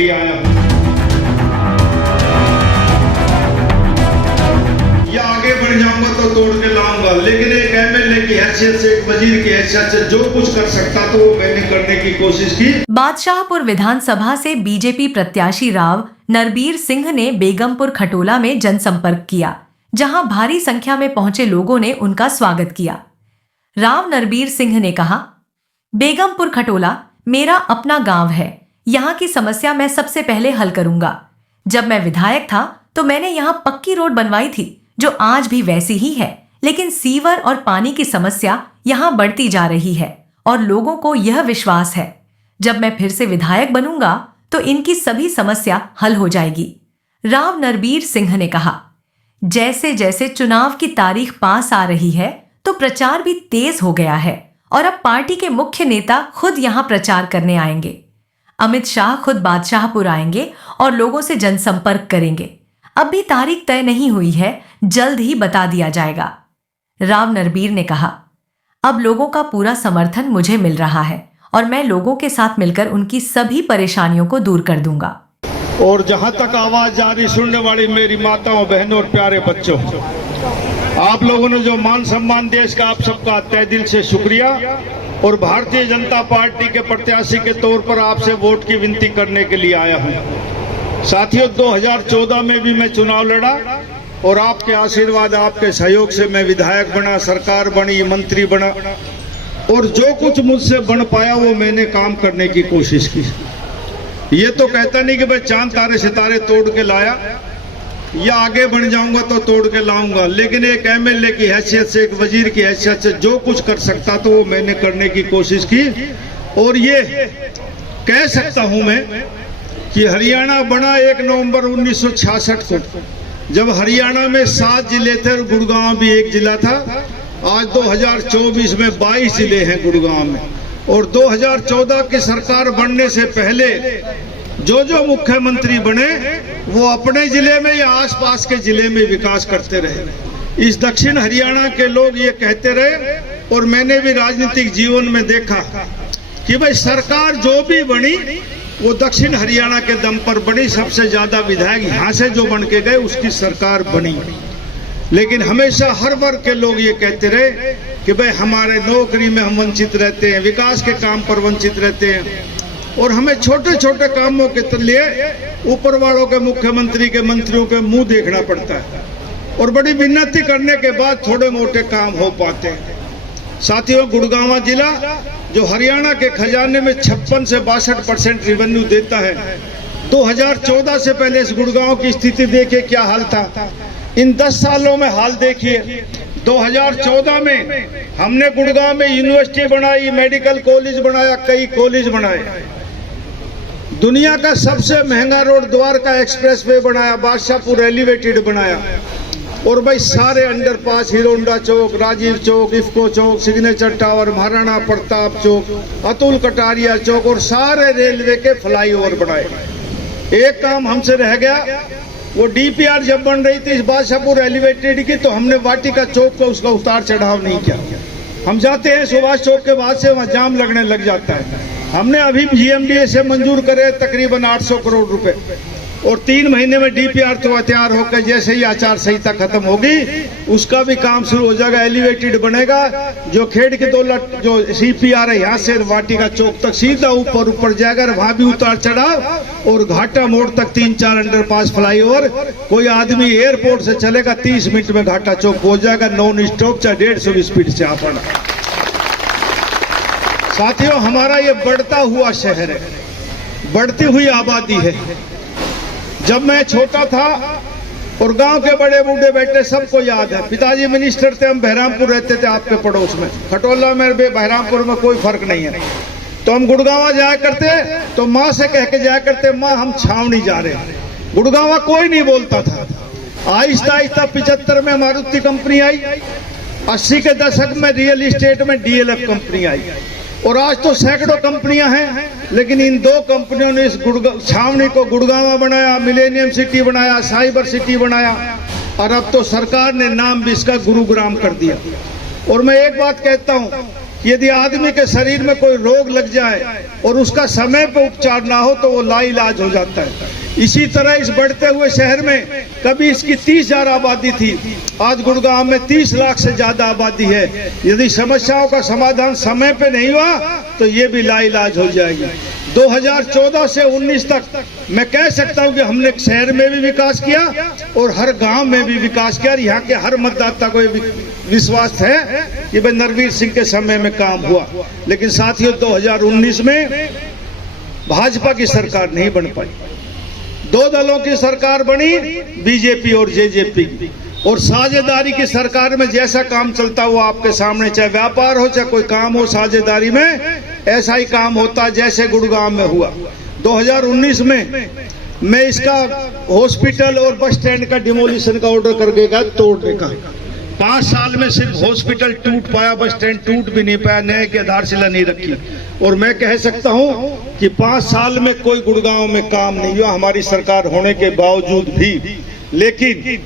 लिए आया हूं। या आगे बढ़ जाऊंगा तो तोड़ के लाऊंगा, लेकिन एक एमएलए की हैसियत से, एक वजीर की हैसियत से जो कुछ कर सकता तो वो मैंने करने की कोशिश की। बादशाहपुर विधानसभा से बीजेपी प्रत्याशी राव नरबीर सिंह ने बेगमपुर खटोला में जनसंपर्क किया, जहां भारी संख्या में पहुंचे लोगों ने उनका स्वागत किया। राव नरबीर सिंह ने कहा, बेगमपुर खटोला मेरा अपना गांव है, यहाँ की समस्या मैं सबसे पहले हल करूंगा। जब मैं विधायक था तो मैंने यहाँ पक्की रोड बनवाई थी, जो आज भी वैसी ही है, लेकिन सीवर और पानी की समस्या यहाँ बढ़ती जा रही है और लोगों को यह विश्वास है जब मैं फिर से विधायक बनूंगा तो इनकी सभी समस्या हल हो जाएगी। राव नरबीर सिंह ने कहा, जैसे जैसे चुनाव की तारीख पास आ रही है तो प्रचार भी तेज हो गया है और अब पार्टी के मुख्य नेता खुद यहाँ प्रचार करने आएंगे। अमित शाह खुद बादशाहपुर आएंगे और लोगों से जनसंपर्क करेंगे। अब भी तारीख तय नहीं हुई है, जल्द ही बता दिया जाएगा। राव नरबीर ने कहा, अब लोगों का पूरा समर्थन मुझे मिल रहा है और मैं लोगों के साथ मिलकर उनकी सभी परेशानियों को दूर कर दूंगा। और जहां तक आवाज जा रही सुनने वाली मेरी माताओं, बहनों और प्यारे बच्चों, आप लोगों ने जो मान सम्मान देश का, आप सबका तहे दिल से शुक्रिया। और भारतीय जनता पार्टी के प्रत्याशी के तौर पर आपसे वोट की विनती करने के लिए आया हूं। साथियों, 2014 में भी मैं चुनाव लड़ा और आपके आशीर्वाद, आपके सहयोग से मैं विधायक बना, सरकार बनी, मंत्री बना और जो कुछ मुझसे बन पाया वो मैंने काम करने की कोशिश की। ये तो कहता नहीं कि भाई चांद तारे सितारे तोड़ के लाया या आगे बढ़ जाऊंगा तो तोड़ के लाऊंगा, लेकिन एक एमएलए की हैसियत से, एक वजीर की हैसियत से जो कुछ कर सकता तो वो मैंने करने की कोशिश की। और ये कह सकता हूं मैं कि हरियाणा बना 1 नवंबर 1966 को, जब हरियाणा में 7 जिले थे और गुड़गांव भी एक जिला था। आज 2024 में 22 जिले हैं गुड़गांव में। और 2014 की सरकार बनने से पहले जो मुख्यमंत्री बने वो अपने जिले में या आसपास के जिले में विकास करते रहे। इस दक्षिण हरियाणा के लोग ये कहते रहे और मैंने भी राजनीतिक जीवन में देखा कि भाई सरकार जो भी बनी वो दक्षिण हरियाणा के दम पर बनी। सबसे ज्यादा विधायक यहाँ से जो बन के गए उसकी सरकार बनी। लेकिन हमेशा हर वर्ग के लोग ये कहते रहे कि भाई हमारे नौकरी में हम वंचित रहते हैं, विकास के काम पर वंचित रहते हैं और हमें छोटे छोटे कामों के लिए ऊपर वालों के, मुख्यमंत्री के, मंत्रियों के मुंह देखना पड़ता है और बड़ी विनती करने के बाद थोड़े मोटे काम हो पाते हैं। साथियों, गुड़गांव जिला जो हरियाणा के खजाने में 56 से 62% रेवेन्यू देता है, 2014 से पहले इस गुड़गांव की स्थिति देखिए क्या हाल था। इन 10 सालों में हाल देखिए। 2014 में हमने गुड़गांव में यूनिवर्सिटी बनाई, मेडिकल कॉलेज बनाया, कई कॉलेज बनाए। दुनिया का सबसे महंगा रोड द्वारका एक्सप्रेस वे बनाया, बादशाहपुर एलिवेटेड बनाया और भाई सारे अंडरपास, हीरो होंडा चौक, राजीव चौक, इफ्को चौक, सिग्नेचर टावर, महाराणा प्रताप चौक, अतुल कटारिया चौक और सारे रेलवे के फ्लाईओवर बनाए। एक काम हमसे रह गया, वो डीपीआर जब बन रही थी इस बादशाहपुर एलिवेटेड की तो हमने वाटिका चौक को उसका उतार चढ़ाव नहीं किया। हम जाते हैं सुभाष चौक के बाद से वहाँ जाम लगने लग जाता है। हमने अभी जीएमडीए से मंजूर करे तकरीबन 800 करोड़ रुपए और 3 महीने में डीपीआर तो तैयार होकर जैसे ही आचार संहिता खत्म होगी उसका भी काम शुरू हो जाएगा, एलिवेटेड बनेगा। जो खेड़ की दौलत जो सीपीआर है यहाँ से वाटिका चौक तक सीधा ऊपर जाएगा, वहां भी उतार चढ़ाव और घाटा मोड़ तक 3-4 अंडरपास, फ्लाईओवर। कोई आदमी एयरपोर्ट से चलेगा 30 मिनट में घाटा चौक पहुंच जाएगा, नॉन स्टॉप, चाहे 150 स्पीड से आप। साथियों, हमारा ये बढ़ता हुआ शहर है, बढ़ती हुई आबादी है। जब मैं छोटा था और गांव के बड़े बूढ़े बैठे सबको याद है, पिताजी मिनिस्टर थे, हम बहरामपुर रहते थे आपके पड़ोस में, खटोला में, बहरामपुर में कोई फर्क नहीं है। तो हम गुड़गांव जाया करते तो माँ से कह के जाया करते, माँ हम छावनी जा रहे हैं। गुड़गांव कोई नहीं बोलता था। आहिस्ता आहिस्ता 75 में मारुति कंपनी आई, 80 के दशक में रियल एस्टेट में डीएलएफ कंपनी आई और आज तो सैकड़ों कंपनियां हैं। लेकिन इन 2 कंपनियों ने इस छावनी को गुड़गांव बनाया, मिलेनियम सिटी बनाया, साइबर सिटी बनाया और अब तो सरकार ने नाम भी इसका गुरुग्राम कर दिया। और मैं एक बात कहता हूं यदि आदमी के शरीर में कोई रोग लग जाए और उसका समय पे उपचार ना हो तो वो लाइलाज हो जाता है। इसी तरह इस बढ़ते हुए शहर में कभी इसकी 30,000 आबादी थी, आज गुड़गांव में 30 लाख से ज्यादा आबादी है। यदि समस्याओं का समाधान समय पे नहीं हुआ तो ये भी लाइलाज हो जाएगी। 2014 से 19 तक मैं कह सकता हूं कि हमने शहर में भी विकास किया और हर गांव में भी विकास किया। यहाँ के हर मतदाता को विश्वास है कि भाई नरवीर सिंह के समय में काम हुआ। लेकिन साथियों, 2019 में भाजपा की सरकार नहीं बन पाई। दो दलों की सरकार बनी, बीजेपी और जेजेपी, और साझेदारी की सरकार में जैसा काम चलता हुआ आपके सामने, चाहे व्यापार हो चाहे कोई काम हो, साझेदारी में ऐसा ही काम होता जैसे गुड़गांव में हुआ। 2019 में मैं इसका हॉस्पिटल और बस स्टैंड का डिमोलिशन का ऑर्डर करके गया, तोड़ने का। 5 साल में सिर्फ हॉस्पिटल टूट पाया, बस स्टैंड टूट भी नहीं पाया, नए की आधारशिला नहीं रखी। और मैं कह सकता हूं कि 5 साल में कोई गुड़गांव में काम नहीं हुआ हमारी सरकार होने के बावजूद भी। लेकिन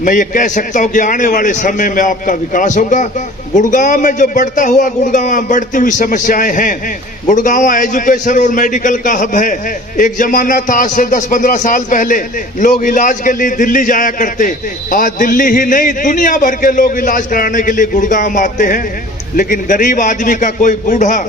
मैं ये कह सकता हूं कि आने वाले समय में आपका विकास होगा। गुड़गांव में जो बढ़ता हुआ, गुड़गांव में बढ़ती हुई समस्याएं हैं। गुड़गांव एजुकेशन और मेडिकल का हब है। एक जमाना था, आज से 10-15 साल पहले लोग इलाज के लिए दिल्ली जाया करते। आज दिल्ली ही नहीं, दुनिया भर के लोग इलाज कराने के लिए गुड़गांव आते हैं। लेकिन गरीब आदमी का कोई बूढ़ा,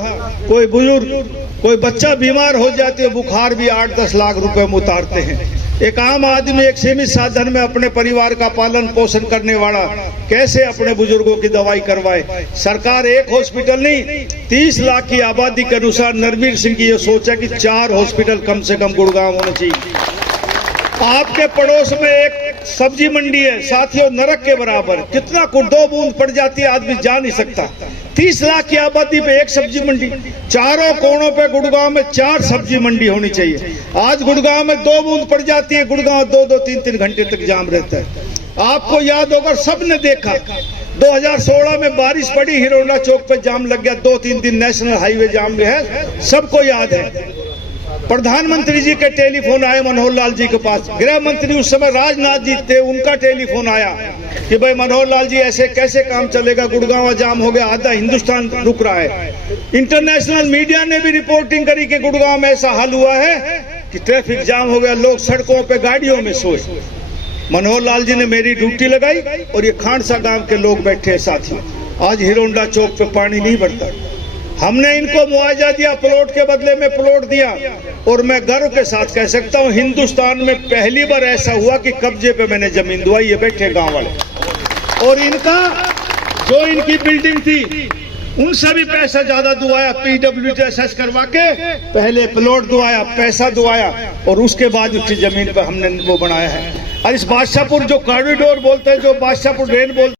कोई बुजुर्ग, कोई बच्चा बीमार हो जाते है, बुखार भी 8-10 लाख रुपए में उतारते हैं। एक आम आदमी एक सीमित साधन में अपने परिवार का पालन पोषण करने वाला कैसे अपने बुजुर्गों की दवाई करवाए। सरकार एक हॉस्पिटल नहीं, 30 लाख की आबादी के अनुसार नरवीर सिंह की यह सोच है कि 4 हॉस्पिटल कम से कम गुड़गांव होने चाहिए। आपके पड़ोस में एक सब्जी मंडी है साथियों, नरक के बराबर। कितना को 2 बूंद पड़ जाती है आदमी जा नहीं सकता। 30 लाख की आबादी पे एक सब्जी मंडी, चारों कोनों पे गुड़गांव में 4 सब्जी मंडी होनी चाहिए। आज गुड़गांव में 2 बूंद पड़ जाती है, गुड़गांव 2-2, 3-3 घंटे तक जाम रहता है। आपको याद होगा, सबने देखा 2016 में बारिश पड़ी, हिरोंडा चौक पे जाम लग गया, 2-3 दिन नेशनल हाईवे जाम में है, सबको याद है। प्रधानमंत्री जी के टेलीफोन आए मनोहर लाल जी के पास, गृह मंत्री उस समय राजनाथ जी थे, उनका टेलीफोन आया कि भाई मनोहर लाल जी ऐसे कैसे काम चलेगा, गुड़गांव जाम हो गया, आधा हिंदुस्तान रुक रहा है। इंटरनेशनल मीडिया ने भी रिपोर्टिंग करी कि गुड़गांव में ऐसा हाल हुआ है कि ट्रैफिक जाम हो गया, लोग सड़कों पे गाड़ियों में सोए। मनोहर लाल जी ने मेरी ड्यूटी लगाई और ये खानसा गांव के लोग बैठे हैं साथियों। आज हिरोंडा चौक पे पानी नहीं भरता। हमने इनको मुआवजा दिया, प्लॉट के बदले में प्लॉट दिया। और मैं गर्व के साथ कह सकता हूं, हिंदुस्तान में पहली बार ऐसा हुआ कि कब्जे पे मैंने जमीन दुआई। ये बैठे गांव वाले, और इनका जो इनकी बिल्डिंग थी उनसे भी पैसा ज्यादा दुआया, PWTSS करवा के पहले प्लॉट दुआया, पैसा दुआया, और उसके बाद उसकी जमीन पर हमने वो बनाया है। और इस बादशाहपुर जो कॉरिडोर बोलते हैं, जो बादशाहपुर रेल बोलते